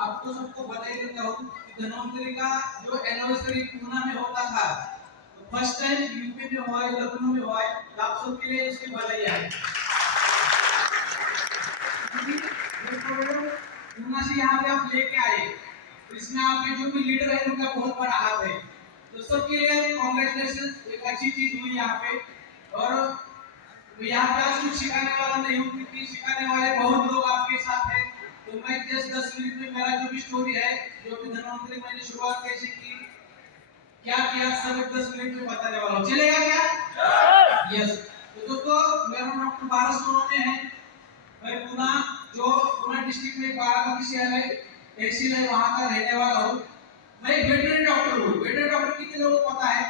आपको सबको बधाई देता हूँ कि धन्वंतरी का जो एनिवर्सरी पूना में होता था, तो फर्स्ट टाइम यूपी में हुआ है, लखनऊ में हुआ है, तो आप सबके लिए उसकी बधाई है। पूना से यहाँ पे आप लेके आए, तो इसमें आपके जो भी लीडर है उनका बहुत बड़ा हाथ है, तो सबके लिए कांग्रेचुलेशन। एक अच्छी चीज हुई यहाँ पे। और यहाँ पे आज कुछ सिखाने वाला नहीं हूँ, क्योंकि सिखाने वाले बहुत लोग आपके साथ हैं। तो मैं जस्ट 10 मिनट में मेरा जो भी स्टोरी है, जो भी धन्वंतरी मैंने शुरुआत कैसे की, क्या किया, सब 10 मिनट में बताने वाला हूँ। चलेगा क्या? यस। तो दोस्तों, मेरा नाम डॉक्टर बारह सोनोने है। मैं पुणे डिस्ट्रिक्ट में बाराबंकी से है, तहसील है, वहाँ का रहने वाला हूँ। मैं एक वेटरनरी डॉक्टर हूँ। वेटरनरी डॉक्टर कितने लोगों को पता है?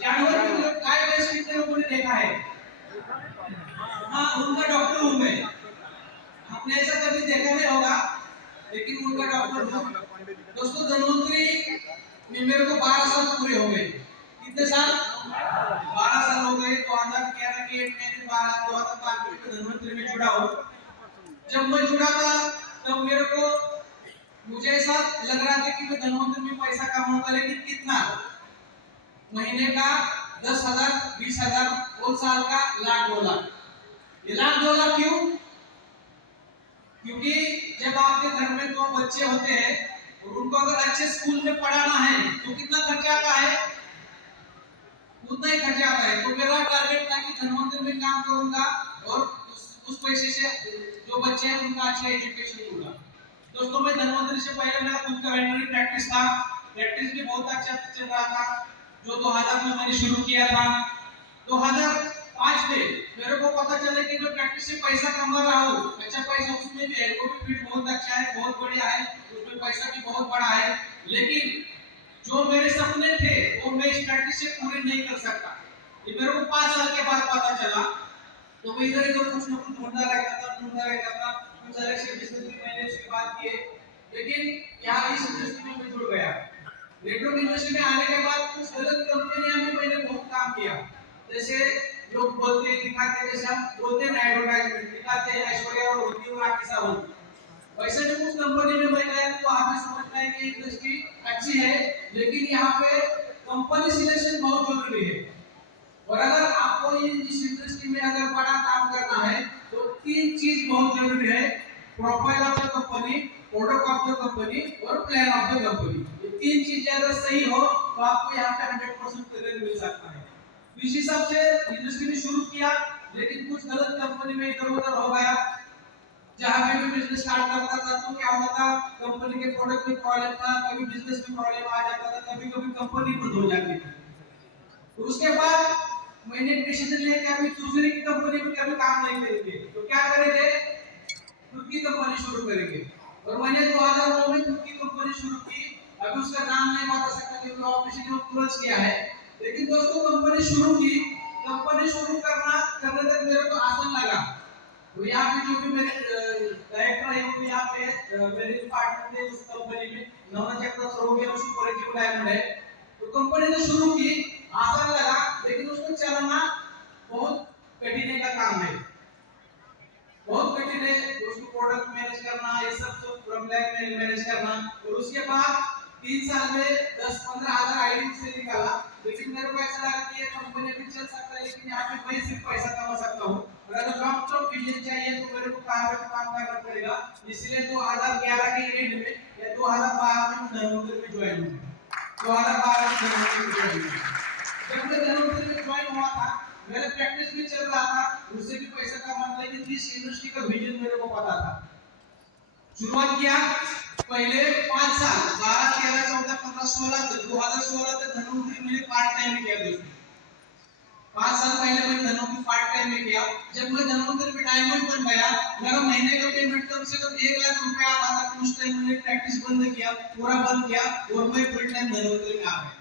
जानवर की मतलब गाय भैंस कितने लोगों ने देखा है? हाँ, उनका डॉक्टर हूँ मैं। आपने ऐसा कभी देखा नहीं होगा, लेकिन उनका डॉक्टर हूँ। दोस्तों, धन्वंतरी में मेरे को 12 साल पूरे हो गए। कितने साल? 12 साल हो गए। 2011 के 8 महीने 2012 में धन्वंतरी में जुड़ा हूँ। जब मैं जुड़ा था तब मुझे ऐसा लग रहा था कि मैं धन्वंतरी में पैसा कमाऊंगा, लेकिन कितना? महीने का 10,000, 20,000, और साल का लाख 2 लाख। ये लाख 2 लाख क्यों? क्योंकि जब आपके घर में 2 बच्चे होते हैं और उनको अगर अच्छे स्कूल में पढ़ाना है तो कितना खर्चा आता है? उतना ही खर्चा आता है। तो मेरा टारगेट था कि धन्वंतरी में काम करूंगा और उस पैसे से जो बच्चे हैं उनका अच्छा एजुकेशन दूंगा। दोस्तों, मैं धन्वंतरी से पहले मेरा खुद का वेटरनरी प्रैक्टिस था। प्रैक्टिस भी बहुत अच्छा चल रहा था, जो 2000 में मैंने शुरू किया था। 2005 में मेरे को पता चला कि मैं प्रैक्टिस से पैसा कमा रहा हूँ। अच्छा पैसा उसमें भी है, वो भी फील्ड बहुत अच्छा है, बहुत बढ़िया है, उसमें पैसा भी बहुत बड़ा है। लेकिन जो मेरे सपने थे वो मैं इस प्रैक्टिस से पूरे नहीं कर सकता। ये मेरे को 5 साल के बाद पता चला। तो मैं इधर इधर कुछ न कुछ ढूंढता रहता था। कुछ अलग से बिजनेस भी मैंने उसके बाद किए, लेकिन यहाँ इस इंडस्ट्री में मैं जुड़ गया। नेटवर्क इंडस्ट्री में आने के बाद कुछ गलत कंपनियों में मैंने बहुत काम किया। जैसे लोग बोलते हैं, दिखाते हैं, जैसे हम बोलते हैं एडवर्टाइजमेंट दिखाते हैं, ऐश्वर्या और होती है राखी सावंत। वैसे जो कुछ कंपनी में मैं गया तो वहाँ पे समझना है कि इंडस्ट्री अच्छी है, लेकिन यहाँ पे कंपनी सिलेक्शन बहुत जरूरी है। और अगर आपको इस इंडस्ट्री में अगर बड़ा काम करना है तो 3 चीज बहुत जरूरी है: profile of the company, product of the company और प्लान ऑफ द कंपनी। ये 3 चीजें अगर सही हो तो आपको यहाँ पे 100% करियर मिल सकता है। इस हिसाब से इंडस्ट्री में शुरू किया, लेकिन कुछ गलत कंपनी में इधर उधर हो गया। जहाँ पे भी बिजनेस स्टार्ट करता था तो क्या होता था, कंपनी के प्रोडक्ट में प्रॉब्लम था, कभी बिजनेस में प्रॉब्लम आ जाता था, कभी कभी कंपनी बंद हो जाती थी। तो उसके बाद मैंने डिसीजन लिया कि अभी दूसरी की कंपनी में कभी काम नहीं करेंगे, तो क्या करेंगे, खुद की कंपनी शुरू करेंगे। और मैंने 2009 में खुद की कंपनी शुरू की। अभी उसका नाम नहीं बता सकता क्योंकि ऑफिस ने क्लोज किया है, लेकिन दोस्तों कंपनी शुरू की। कंपनी शुरू करने तक मेरे को आसान लगा। तो यहाँ पे जो भी मेरे डायरेक्टर है वो यहाँ पे मेरे पार्टनर थे उस कंपनी में, नवना चक्र सरोगे और सुपर एजीव डायमंड है। तो कंपनी ने शुरू की, आसान लगा, लेकिन उसको चलाना बहुत कठिन का काम है, बहुत कठिन है। उसको प्रोडक्ट मैनेज करना, ये सब तो प्रॉब्लम मैनेज करना। और उसके बाद 3 साल में 10-15 हजार आईडी से निकाला। लेकिन मेरे को ऐसा लगा कि ये कंपनी भी चल सकता है, लेकिन यहाँ पे मैं सिर्फ पैसा कमा सकता हूँ। और अगर लॉन्ग टर्म विजन चाहिए तो मेरे को कहाँ पे काम करना पड़ेगा। इसलिए 2011 के एंड में या 2012 में धन्वंतरी में ज्वाइन हुआ। 2012 में धन्वंतरी में ज्वाइन हुआ। जब मैं धन्वंतरी में ज्वाइन हुआ था, मेरा प्रैक्टिस भी चल रहा था, उससे भी पैसा कमाना था, लेकिन इस इंडस्ट्री का विजन मेरे को पता था। शुरुआत किया पहले 5 साल 12, 13, 14, 15, 16 तक 2016 तक धन्वंतरी मैंने पार्ट टाइम में किया। दोस्तों 5 साल पहले मैंने धन्वंतरी पार्ट टाइम में किया। जब मैं धन्वंतरी में डायमंड बन गया, मेरा महीने का पेमेंट कम से कम 1 लाख रुपया आता था। उस टाइम मैंने प्रैक्टिस बंद किया, पूरा बंद किया और मैं फुल टाइम धन्वंतरी में आ गया।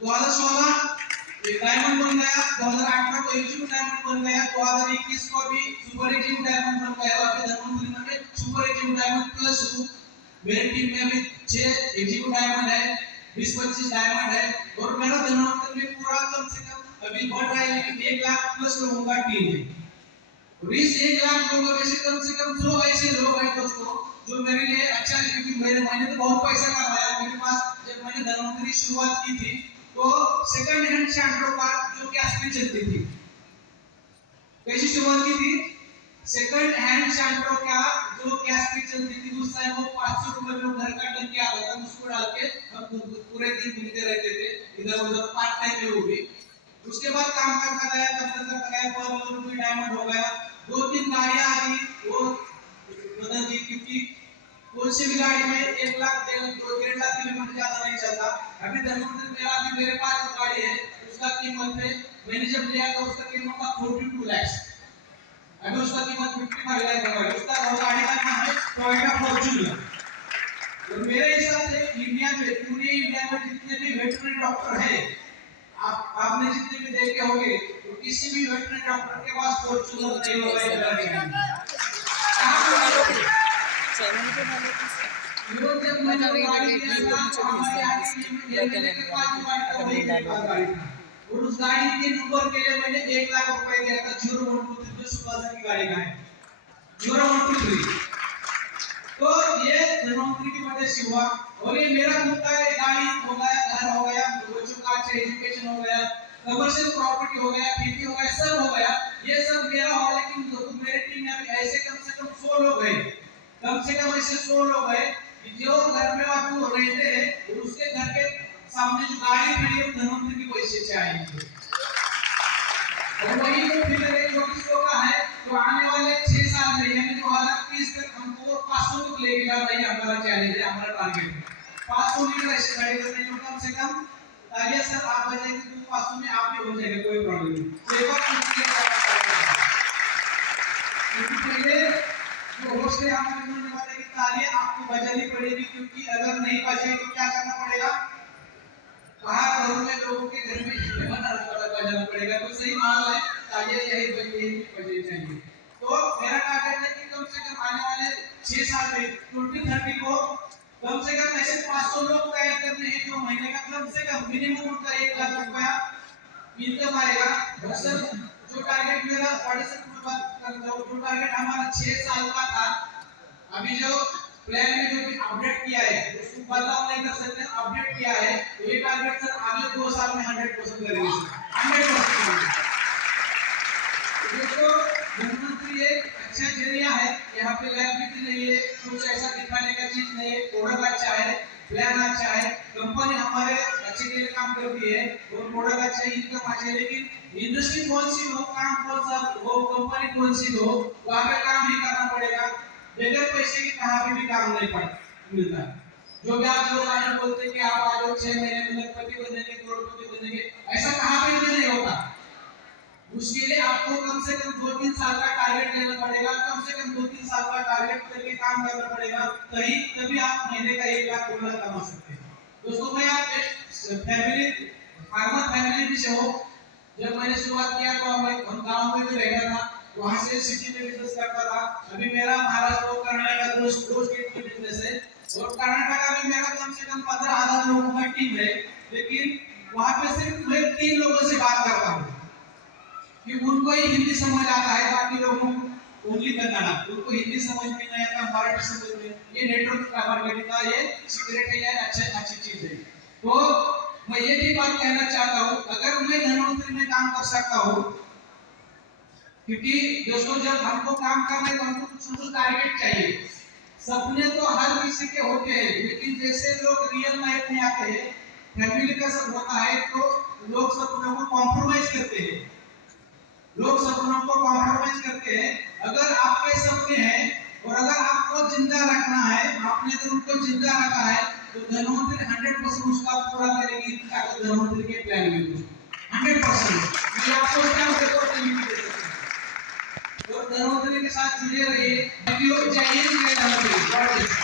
2016 डायमंड बन गया, 2018 को एग्जीक्यूटिव डायमंड बन गया, 2021 को भी सुपर एग्जीक्यूटिव डायमंड बन गया। अभी धन्वंतरी में सुपर एग्जीक्यूटिव डायमंड प्लस मेरी टीम में अभी 6 एग्जीक्यूटिव डायमंड है, 20-25 डायमंड है। और मेरा धन्वंतरी में पूरा कम से कम अभी बढ़ रहा है, लेकिन 1 लाख प्लस लोगों का टीम है। और इस 1 लाख लोगों में से कम 2 ऐसे लोग हैं दोस्तों जो मेरे लिए अच्छा है, क्योंकि मैंने तो बहुत पैसा कमाया। मेरे पास जब मैंने धनवंतरी शुरुआत की थी तो सेकंड हैंड शैंडो का जो गैस पे चलती थी, कैसी शुरुआत की थी? सेकंड हैंड शैंडो का जो गैस पे चलती थी, उस टाइम वो 500 रुपए में घर का टंकी आता था, उसको डाल के हम पूरे दिन घूमते रहते थे इधर उधर, पार्ट टाइम में वो भी। उसके बाद काम करता गया, करता गया, पर डायमंड हो गया। 2-3 गाड़ियां आ गई, वो बदल दी, क्योंकि कौन सी भी गाड़ी में 1 लाख 1.5 लाख किलोमीटर ज्यादा नहीं चलता। अभी धनवंतरी मेरा भी, मेरे पास जो गाड़ी है उसका कीमत है, मैंने जब लिया तो उसका कीमत था 42 लाख। अभी उसका कीमत 55 लाख है। उसका वो गाड़ी का नाम है टोयोटा फॉर्च्यूनर। तो मेरे हिसाब से इंडिया में, पूरे इंडिया में जितने भी वेटरनरी डॉक्टर हैं, आपने जितने भी देखे होंगे, तो किसी भी वेटरनरी डॉक्टर के पास फॉर्च्यूनर नहीं होगा। जब मैंने गाड़ी लिया था, हमारे आगे के पास गाड़ी था, और उस गाड़ी के नंबर के लिए मैंने 1 लाख रुपए दिया था। 0123 जो सुभाष की गाड़ी का है, 0123। तो ये धनवंतरी की वजह से हुआ। और ये मेरा मुद्दा है, गाड़ी हो गया, घर हो गया, बच्चों का अच्छा एजुकेशन हो गया, कमर्शियल प्रॉपर्टी हो गया, खेती हो गया, सब हो गया, ये सब मेरा हो। लेकिन मेरे टीम में अभी ऐसे कम से कम 100 लोग हैं, कम से कम ऐसे 100 लोग हैं कि जो घर में आप रहते हैं, उसके घर के सामने जो गाड़ी खड़ी है धनवंतरी की पैसे से आएंगे। और वही तो फिगर है जो किसको का है, तो आने वाले 6 साल में यानी 2030 तक हमको 500 तक लेके जाना है। हमारा चैलेंज है, हमारा टारगेट है 500 मीटर ऐसे खड़े करने जो कम से कम। तालियां सर आप बजाएंगे तो 500 में आप भी हो जाएगा, कोई प्रॉब्लम नहीं। सेवा करने पहले जो होस्ट है हमारे उन्होंने बताया कि तालियां आपको बजानी पड़ेगी, क्योंकि अगर नहीं बजाई तो क्या करना पड़ेगा? बाहर घरों में लोगों के घर में बजाना पड़ेगा। तो सही माल है, तालियां यही बजनी चाहिए। तो मेरा टारगेट है कि कम से कम आने वाले 6 साल में 2030 को कम से कम ऐसे 500 लोग तैयार करने हैं जो महीने का कम से कम मिनिमम उनका 1 लाख रुपया इनकम आएगा। सर जो टारगेट मेरा बड़े से बात करता हूँ, जो टारगेट हमारा 6 साल का था, अभी जो प्लान में जो भी अपडेट किया है उसको बदलाव नहीं कर सकते, अपडेट किया है। तो ये टारगेट सर अगले 2 साल में 100% करेंगे, 100%। देखो धनवंतरी एक अच्छा जरिया है, यहाँ पे लाइबिलिटी नहीं है, कुछ ऐसा दिखाने का चीज नहीं है, प्रोडक्ट अच्छा है, प्लान अच्छा है, कंपनी हमारे अच्छे के लिए काम करती है, और प्रोडक्ट अच्छा है, इनकम अच्छा है। लेकिन इंडस्ट्री कौन सी हो, काम कौन सा हो, कंपनी कौन सी हो, वहाँ पे काम भी करना पड़ेगा। बगैर पैसे के कहाँ पे भी काम नहीं मिलता। जो भी आप लोग आने बोलते कि आप आ जाओ 6 महीने में लखपति बनेंगे, करोड़पति बनेंगे, ऐसा कहाँ पे भी नहीं होता। उसके लिए आपको कम से कम 2-3 साल का टारगेट लेना पड़ेगा, कम से कम 2-3 साल का टारगेट करके काम करना पड़ेगा, तभी आप महीने का 1 लाख 2 लाख कमा सकते हैं। दोस्तों मैं आप एक फैमिली, फार्मर फैमिली से हो। जब मैंने शुरुआत किया तो हम गांव में भी रहता था, वहां से सिटी में बिजनेस करता था। अभी मेरा महाराष्ट्र और कर्नाटक का 2 स्टेट में बिजनेस है, और कर्नाटक में मेरा कम से कम 15,000 लोगों का टीम है। लेकिन वहां पे सिर्फ मैं 3 लोगों से बात करता हूँ कि उनको ही हिंदी समझ आता है, बाकी लोगों को ओनली कन्नड़ा, उनको हिंदी समझ में नहीं आता, मराठी समझ में। ये नेटवर्क मार्केटिंग का ये सीक्रेट है, यार अच्छी चीज है। तो मैं ये भी बात कहना चाहता हूँ, अगर मैं धनवंतरी में काम कर सकता हूँ, क्योंकि दोस्तों जब हमको काम करना है तो हमको कुछ टारगेट चाहिए। सपने तो हर किसी के होते हैं, लेकिन जैसे लोग रियल लाइफ में आते हैं, फैमिली का सब होता है, तो लोग सपनों को कॉम्प्रोमाइज करते हैं, लोग सपनों को कॉम्प्रोमाइज करते हैं। अगर आपके सपने हैं और अगर आपको जिंदा रखना है, आपने अगर उनको जिंदा रखा है, तो धनवंतरी 100% उसका पूरा करेगी। धनवंतरी के प्लान में 100% मैं आपको क्या सपोर्ट नहीं दे सकता। और धनवंतरी के साथ जुड़े रहिए। जय हिंद, जय धनवंतरी।